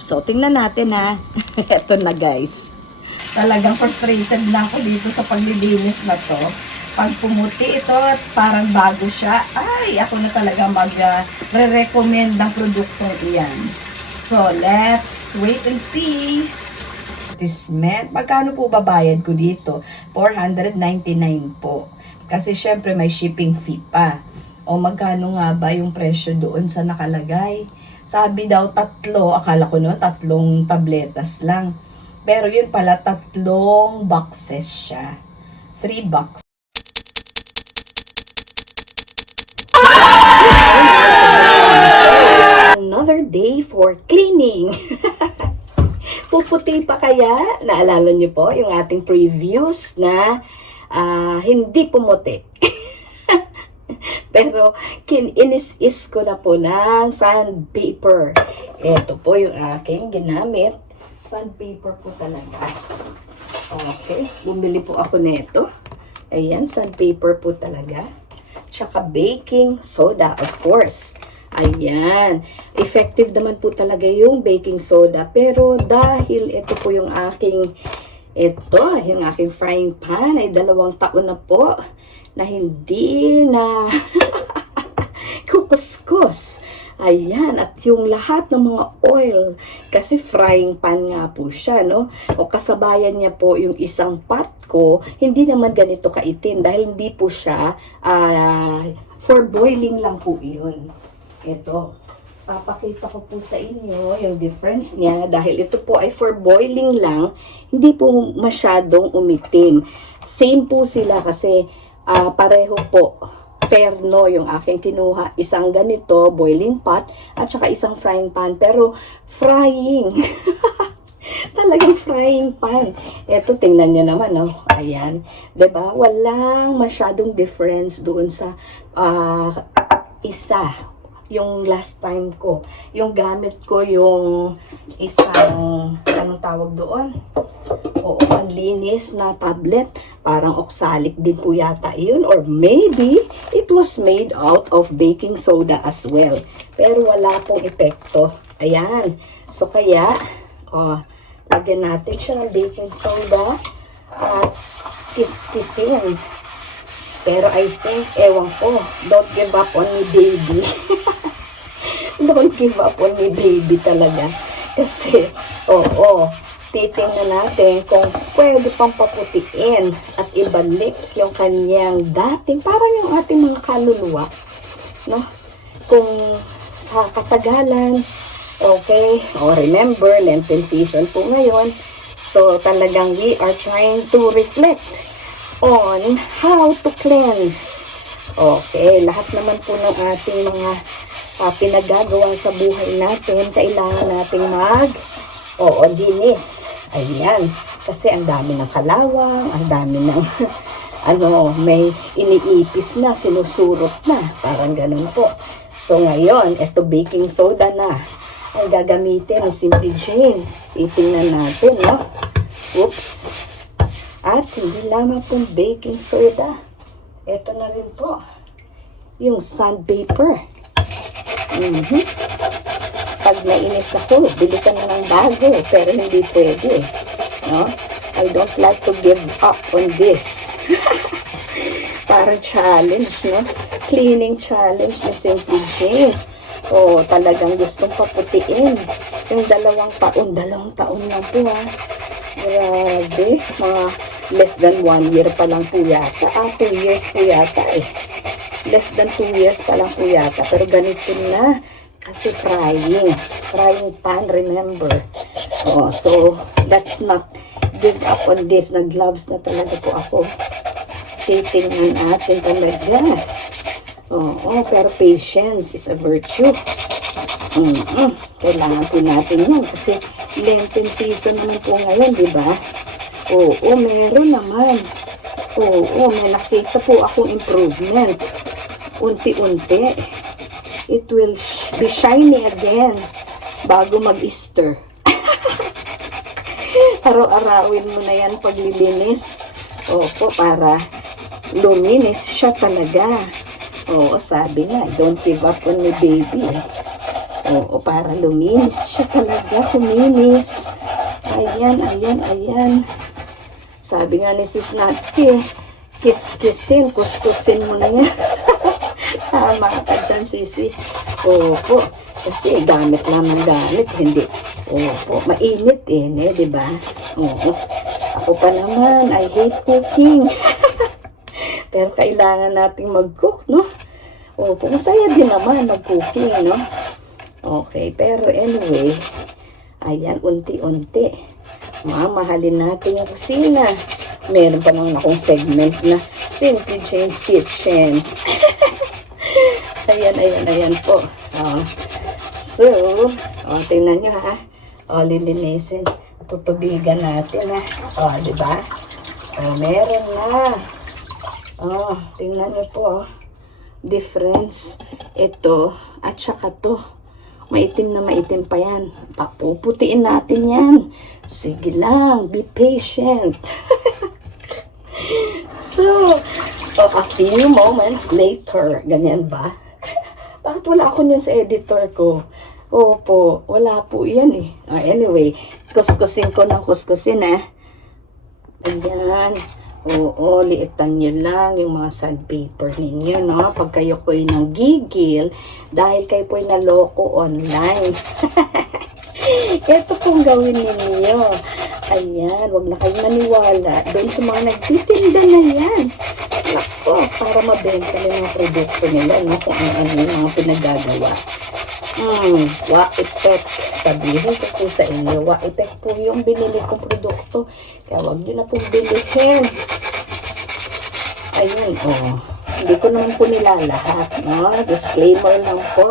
So, tingnan natin ha. Eto na guys. Talagang frustrated na ako dito sa paglilinis na to. Pag pumuti ito, parang bago siya. Ay, ako na talaga mag-recommend ng produktong iyan. So, let's wait and see. This meant, magkano po babayad ko dito? 499 po. Kasi syempre may shipping fee pa. O magkano nga ba yung presyo doon sa nakalagay? Sabi daw tatlo, akala ko noon tatlong tabletas lang. Pero yun pala tatlong boxes siya. 3 boxes. So, another day for cleaning. Puputi pa kaya? Naalala niyo po yung ating previews na hindi pumuti. Pero inis-is ko na po ng sandpaper. Ito po yung aking ginamit. Sandpaper po talaga. Okay. Bumili po ako nito. Ayan, sandpaper po talaga. Tsaka baking soda, of course. Ayan. Effective naman po talaga yung baking soda. Pero dahil ito po yung aking frying pan ay 2 taon na po na hindi na kukuskus. Ayan, at yung lahat ng mga oil, kasi frying pan nga po siya, no? O kasabayan niya po yung isang pot ko, hindi naman ganito kaitim dahil hindi po siya for boiling lang po yun. Ito, papakita ko po sa inyo yung difference niya dahil ito po ay for boiling lang, hindi po masyadong umitim. Same po sila kasi pareho po, terno yung aking kinuha. Isang ganito, boiling pot, at saka isang frying pan. Pero, frying. Talagang frying pan. Ito, tingnan nyo naman, no? Ayan. Diba? Walang masyadong difference doon sa isa. Yung last time ko. Yung gamit ko yung isang, anong tawag doon? Oo, panlinis na tablet. Parang oxalic din po yata yun. Or maybe, it was made out of baking soda as well. Pero wala pong epekto. Ayan. So, kaya, lagyan natin siya ng baking soda at kiskisin. Pero I think, ewan ko, don't give up on me, baby. Don't give up on me, baby talaga. Kasi, titingnan natin kung pwede pang paputiin at ibalik yung kanyang dating, parang yung ating mga kaluluwa, no? Kung sa katagalan, okay, remember, Lenten season po ngayon, so talagang we are trying to reflect on how to cleanse. Okay, lahat naman po ng ating mga pinagagawa sa buhay natin, kailangan nating linis. Ayan, kasi ang dami ng kalawang, ang dami ng may iniipis na, sinusurot na, parang ganun po. So ngayon, ito baking soda na ang gagamitin ni Simply Jane. Titingnan natin, no? Oops. At hindi lamang pong baking soda. Ito na rin po. Yung sandpaper. Pag nainis ako, bili ka na ng bago. Pero hindi pwede. No? I don't like to give up on this. Parang challenge, no? Cleaning challenge ni Simply Jane. Talagang gustong paputiin. Yung 2 taon lang po Grabe, mga less than 1 year pa lang po yata. 2 years po yata eh. Less than 2 years pa lang po yata. Pero ganito na. Kasi frying pan, remember. So, let's not give up on this. Nag-gloves na talaga po ako. Titingnan natin talaga. Pero patience is a virtue. Kailangan po natin yan kasi Lenten season naman po ngayon, di ba? Meron naman. May nakita po akong improvement. Unti-unti. It will be shiny again bago mag-Easter. Araw-arawin mo na yan paglilinis. Para luminis siya talaga. Sabi nga, don't give up on me, baby. Oo, para luminis siya talaga, kuminis. Ayan, ayan, ayan. Sabi nga ni Sis Natsuki, kiss-kissin, kustusin mo na yan. Tama ka dyan, Sisi. Opo, kasi gamit naman gamit, hindi. Opo, mainit diba? Oo. Ako pa naman, I hate cooking. Pero kailangan nating mag-cook, no? Opo, masaya din naman mag-cooking, no? Okay, pero anyway, ayan, unti-unti. Mamahalin natin yung kusina. Meron pa naman akong segment na Simply Jane's Kitchen. Ayan, ayan, ayan po. So, tingnan nyo ha. Lilinisin. Tutubigan natin ha. Diba? Meron na. Tingnan nyo po. Difference. Ito, at saka to. Maitim na maitim pa yan. Papuputiin natin yan. Sige lang, be patient. So, a few moments later. Ganyan ba? Bakit wala ako niyan sa editor ko? Opo, wala po yan anyway, kuskusin ko ng kuskusin Ayan. Oo, liitan nyo lang yung mga sandpaper ninyo, no? Pag kayo po'y nanggigil, dahil kayo po'y naloko online. Ito pong gawin ninyo. Ayan, wag na kayong maniwala doon sa mga nagtitinda na yan. Nako, para mabenta nila yung produkto nila, no? Kung ano yung mga pinagagawa. Wa-effect. Sabihin ko po sa inyo, wa-effect po yung binili kong produkto. Kaya wag nyo na pong bilihin. Ayan, hindi ko naman po nilalahat, no? Disclaimer lang po.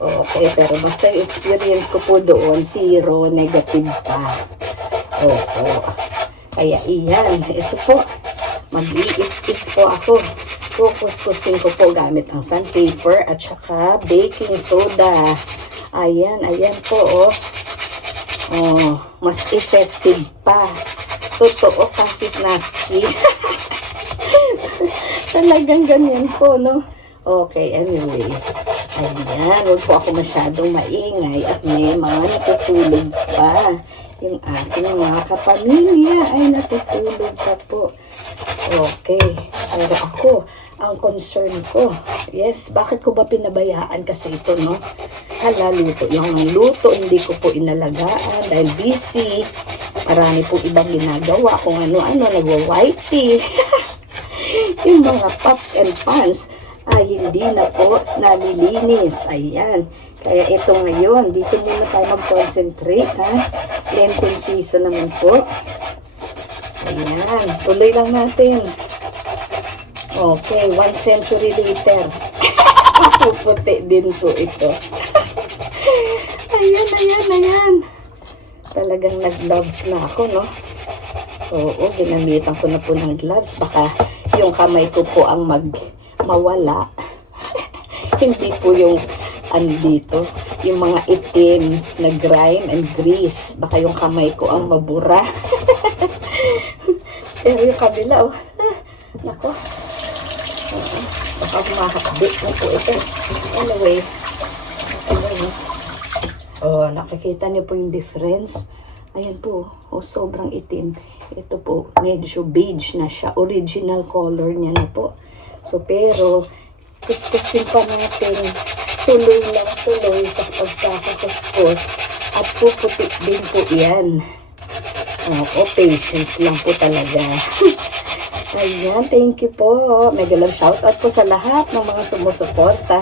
Okay, pero basta yung experience ko po doon, zero, negative pa. Kaya iyan, ito po, mag-i-is po ako. Kukuskusin ko po gamit ang sandpaper at saka baking soda. Ayan, ayan po, mas effective pa. Totoo kasi Snatsky. Talagang ganyan po, no? Okay, anyway. Ayan, huwag po ako masyadong maingay at may mga natutulog pa. Yung ating mga kapamilya ay natutulog pa po. Okay, pero ako, ang concern ko, yes, bakit ko ba pinabayaan kasi ito, no? Hala, luto lang ng luto, hindi ko po inalagaan dahil busy. Marami po ibang ginagawa kung ano-ano, nagwa-whitey. Yung mga pots and pans ay hindi na po nalilinis. Ayan. Kaya ito ngayon, dito muna tayo mag-concentrate, Lenten season naman po. Ayan. Tuloy lang natin. Okay, 1 century later. Puputi din po ito. Ayan, ayan, ayan. Talagang nag-gloves na ako, no? Oo, ginamitan ko na po ng gloves. Baka yung kamay ko po ang mawala. Hindi po yung dito, yung mga itim na grime and grease. Baka yung kamay ko ang mabura. Pero yung kabila, nako. Baka mahakbit na po ito. Anyway, nakikita niyo po yung difference. Ayan po, sobrang itim. Ito po, medyo beige na siya. Original color niya na po. So, pero, kuskusin pa natin. Tuloy lang tuloy sa pagkakakuskus. At puputi din po yan. Patience lang po talaga. Ayan, thank you po. Mega love shoutout po sa lahat ng mga sumusuporta.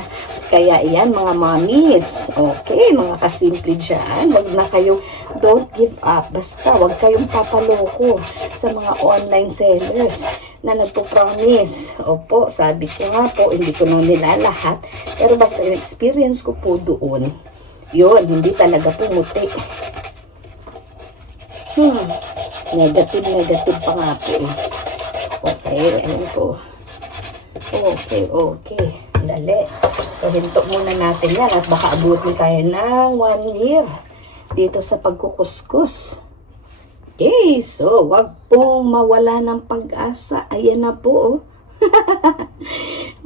Kaya iyan, mga mommies. Okay, mga kasimple dyan. Wag na kayong, don't give up. Basta, wag kayong papaloko sa mga online sellers na nagpo-promise. Opo, sabi ko nga po, hindi ko na nilalahat. Pero basta yung experience ko po doon, yun, hindi talaga pumuti. Negative pa nga po Okay, ayun po. Okay. Dali. So, hinto muna natin yan at baka abutin tayo ng 1 year dito sa pagkukuskus. Okay, so, wag pong mawala ng pag-asa. Ayan na po,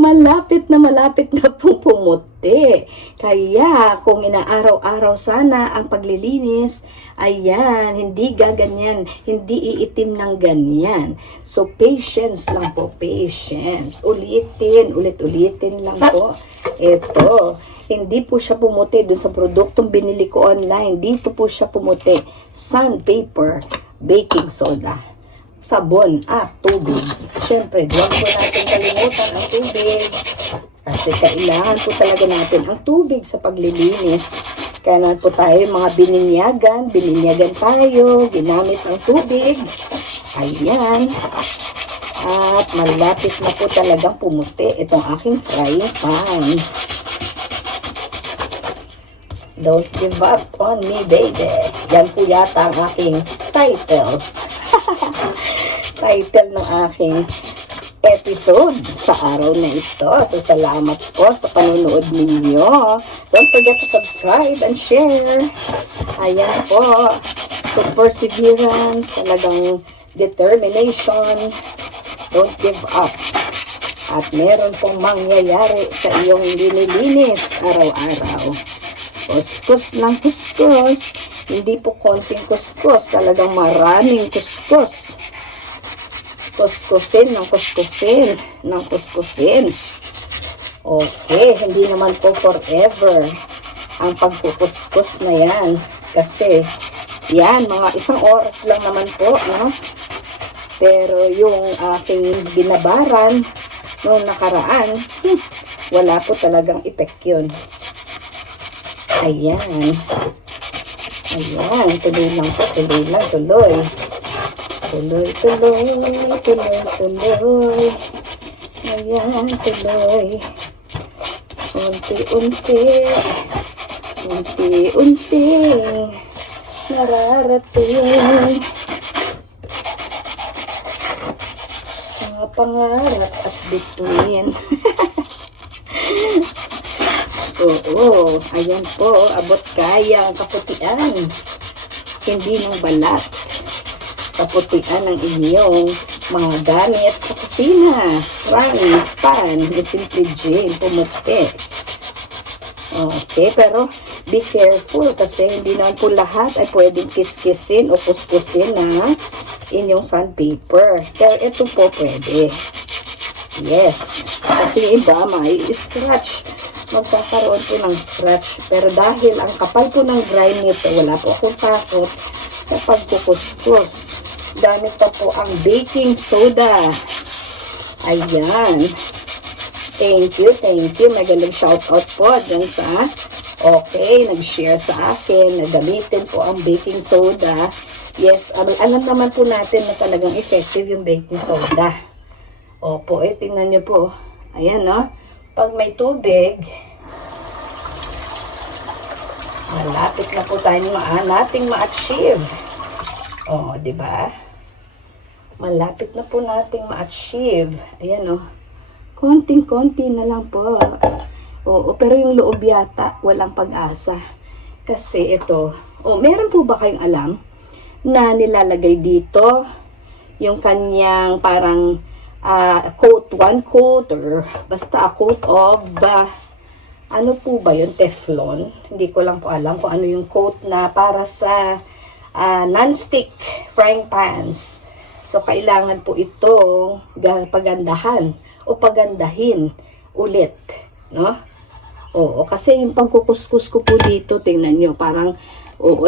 malapit na pong pumuti. Kaya kung inaaraw-araw sana ang paglilinis, ayan, hindi gaganyan, hindi iitim ng ganyan. So patience lang po, patience. Ulit-ulitin lang po. Ito, hindi po siya pumuti dun sa produktong binili ko online. Dito po siya pumuti. Sandpaper, baking soda, sabon at tubig. Siyempre, huwag po natin kalimutan ang tubig. Kasi kailangan po talaga natin ang tubig sa paglilinis. Kaya naman po tayo mga bininyagan tayo, ginamit ang tubig. Ayan. At malapit na po talagang pumuti itong aking frying pan. Don't give up on me, baby. Yan po yata ang aking title. Title ng aking episode sa araw na ito. So, salamat po sa panonood ninyo. Don't forget to subscribe and share. Ayan po. So, perseverance, talagang determination. Don't give up. At meron pong mangyayari sa iyong linilinis araw-araw. Kuskus lang kuskus. Hindi po konting kuskus. Talagang maraming kuskus. Kuskusin ng kuskusin. Ng kuskusin. Okay. Hindi naman po forever ang pagkukuskus na yan. Kasi, yan, mga 1 oras lang naman po, no? Pero yung aking binabaran noong nakaraan, wala po talagang effect yun. Ayan. Ayan. Tuloy lang po. Tuloy lang. Tuloy. Tuloy. Ayan. Tuloy. Unti-unti. Unti-unti. Nararating. Mga pangarap at bituin. Oo, ayan po, abot kaya ang kaputian. Hindi ng balat. Kaputian ng inyong mga gamit sa kusina. Frying pan, simple Jane, pumuti. Okay, pero be careful kasi hindi naman po lahat ay pwedeng kiskisin o kuskusin na inyong sandpaper. Pero ito po pwede. Yes. Kasi iba may scratch. Magkakaroon po ng scratch. Pero dahil ang kapal po ng dry nito, wala po akong takot sa pagkukuskus. Gamit pa po ang baking soda. Ayan. Thank you. Magaling shoutout po dyan sa nag-share sa akin. Nagamitin po ang baking soda. Yes, alam naman po natin na talagang effective yung baking soda. Opo, tingnan nyo po. Ayan, no? Pag may tubig, malapit na po tayo nating ma-achieve. Di ba? Malapit na po nating ma-achieve. Ayan, konting-konti na lang po. Pero yung loob yata, walang pag-asa. Kasi ito, meron po ba kayong alam na nilalagay dito yung kanyang parang coat, 1 coat, or basta a coat of, ano po ba yun, Teflon? Hindi ko lang po alam kung ano yung coat na para sa non-stick frying pans. So, kailangan po itong pagandahan o pagandahin ulit, no? Kasi yung pagkukuskus ko po dito, tingnan nyo, parang,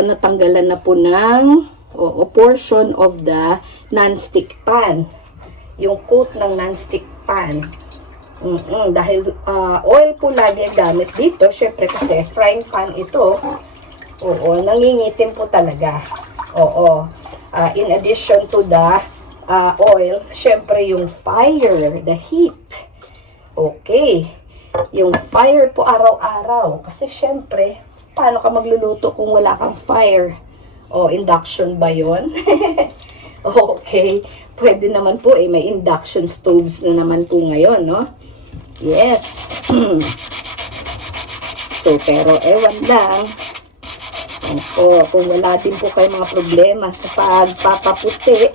natanggalan na po ng, portion of the non-stick pan. Yung coat ng non-stick pan. Dahil oil po lagi ang gamit dito. Syempre kasi frying pan ito. Nangingitim po talaga. In addition to the oil, syempre yung fire, the heat. Okay. Yung fire po araw-araw. Kasi syempre, paano ka magluluto kung wala kang fire? Induction ba yun? Okay. Pwede naman po may induction stoves na naman po ngayon, no? Yes. So, pero ewan lang. Kung wala din po kayo mga problema sa pagpapaputi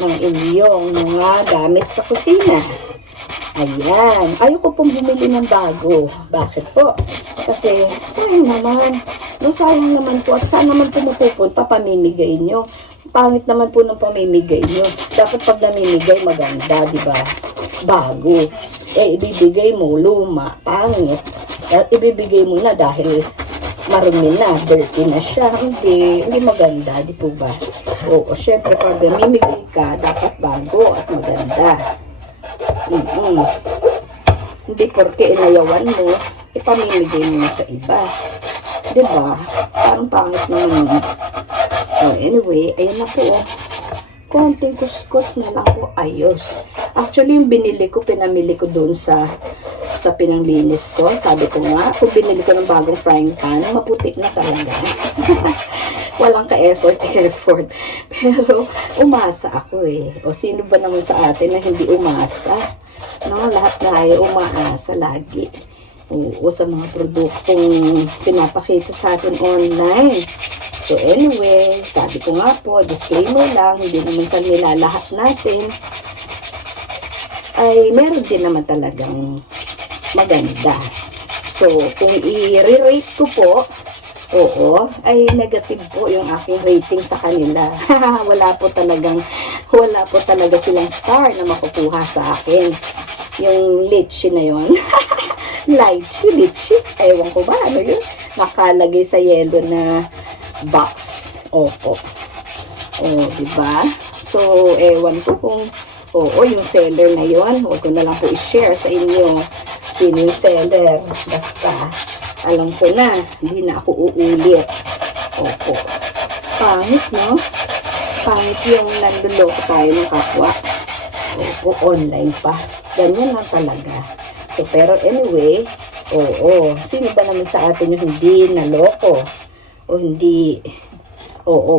ng inyong mga gamit sa kusina. Ayan. Ayoko pong bumili ng bago. Bakit po? Kasi sayang naman. Sayang naman po. At saan naman po mapupunta? Pamimigay nyo. Pangit naman po ng pamimigay nyo. Dapat pag namimigay, maganda, di ba? Bago. Ibibigay mo, luma, pangit. At ibibigay mo na dahil marumi na, dirty na siya. Hindi maganda, di po ba? Oo, syempre pag namimigay ka, dapat bago at maganda. Hindi porke inayawan mo, ipamimigay mo sa iba. Diba? Parang pangit naman. So, anyway, ayun na po. Konting kuskus na lang po, ayos. Actually, yung binili ko, pinamili ko doon sa pinanglinis ko. Sabi ko nga, kung binili ko ng bagong frying pan, maputik na talaga. Walang ka-effort. Pero, umasa ako eh. O, sino ba naman sa atin na hindi umasa? No, lahat na ay umaasa lagi. Oo, sa mga produktong pinapakita sa atin online. So anyway, sabi ko nga po, disclaimer lang, hindi naman sa nilalahat natin, ay meron din naman talagang maganda. So, kung i-rate ko po, oo, ay negative po yung aking rating sa kanila. wala po talaga silang star na makukuha sa akin. Yung litchi na yun. litchi. Ewan ko ba, ano yun? Nakalagay sa yellow na box. Opo. Diba? So, ewan ko kung, yung seller na yun. Huwag ko na lang po i-share sa inyo. Sino yung seller? Basta, alam ko na, hindi na ako uulit. Opo. Pangit, no? Pangit yung nanluloko tayo ng kapwa. Opo, online pa. Ganyan lang talaga. So, pero anyway, sino ba naman sa atin yung hindi naloko? O hindi,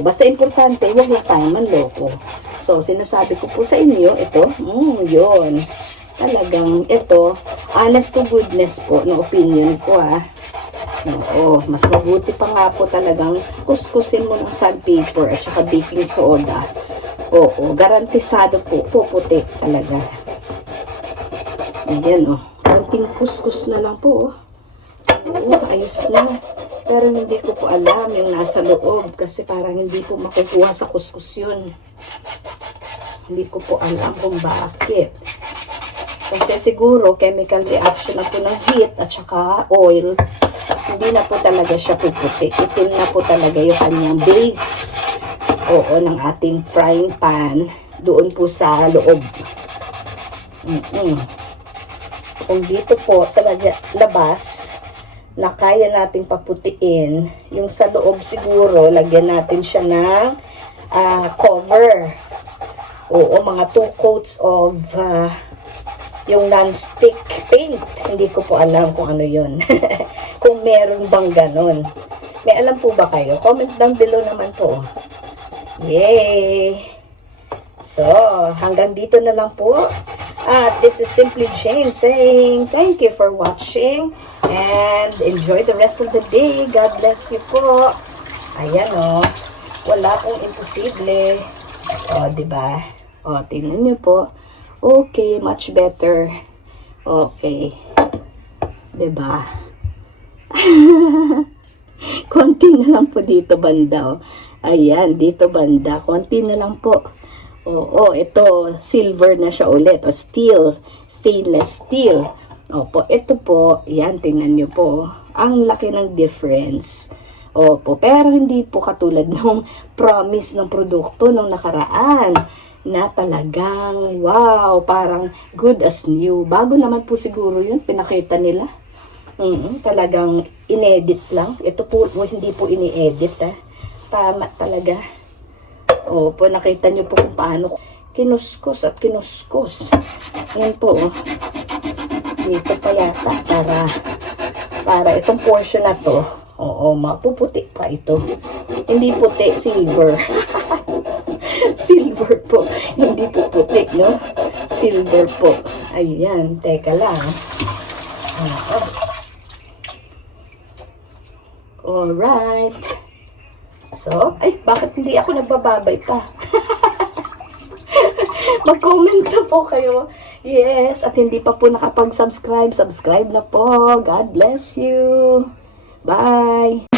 basta importante, huwag lang tayo manloko. So, sinasabi ko po sa inyo, ito, yun. Talagang, ito, honest to goodness po, ng opinion ko, mas mabuti pa nga po talagang kuskusin mo ng sandpaper at saka baking soda. Garantisado po, puputi talaga. Ayan, konting kuskus na lang po, ayos na. Pero hindi ko po alam yung nasa loob kasi parang hindi po makukuha sa kuskus yun. Hindi ko po alam kung bakit. Kasi siguro chemical reaction na po ng heat at saka oil. Hindi na po talaga siya puputi. Itim na po talaga yung kanyang base. Ng ating frying pan doon po sa loob. Kung dito po sa labas na kaya nating paputiin, yung sa loob siguro, lagyan natin siya ng cover. Mga 2 coats of yung non-stick paint. Hindi ko po alam kung ano yun. Kung meron bang ganon. May alam po ba kayo? Comment down below naman po. Yay! So, hanggang dito na lang po. At this is Simply Jane saying thank you for watching and enjoy the rest of the day. God bless you po. Ayan wala pong imposible. Diba? Tingnan nyo po. Okay, much better. Okay. Diba? Konti na lang po dito banda. Ayan, dito banda. Konti na lang po. Ito, silver na siya ulit. Steel. Stainless steel. Ito po, yan, tingnan nyo po. Ang laki ng difference. Pero hindi po katulad ng promise ng produkto nung nakaraan. Na talagang, wow, parang good as new. Bago naman po siguro yun, pinakita nila. Talagang inedit lang. Ito po, hindi po ini-edit. Tama talaga. Nakita nyo po kung paano kinuskus at kinuskus. Yan po, dito pa yata para itong portion na to, mapuputi pa ito. Hindi puti, silver. Silver po. Hindi po puti, no? Silver po. Ayan, teka lang. Alright. So, bakit hindi ako nagbababay pa? Mag-comment na po kayo Yes, at hindi pa po nakapag-subscribe, subscribe na po. God bless you. Bye!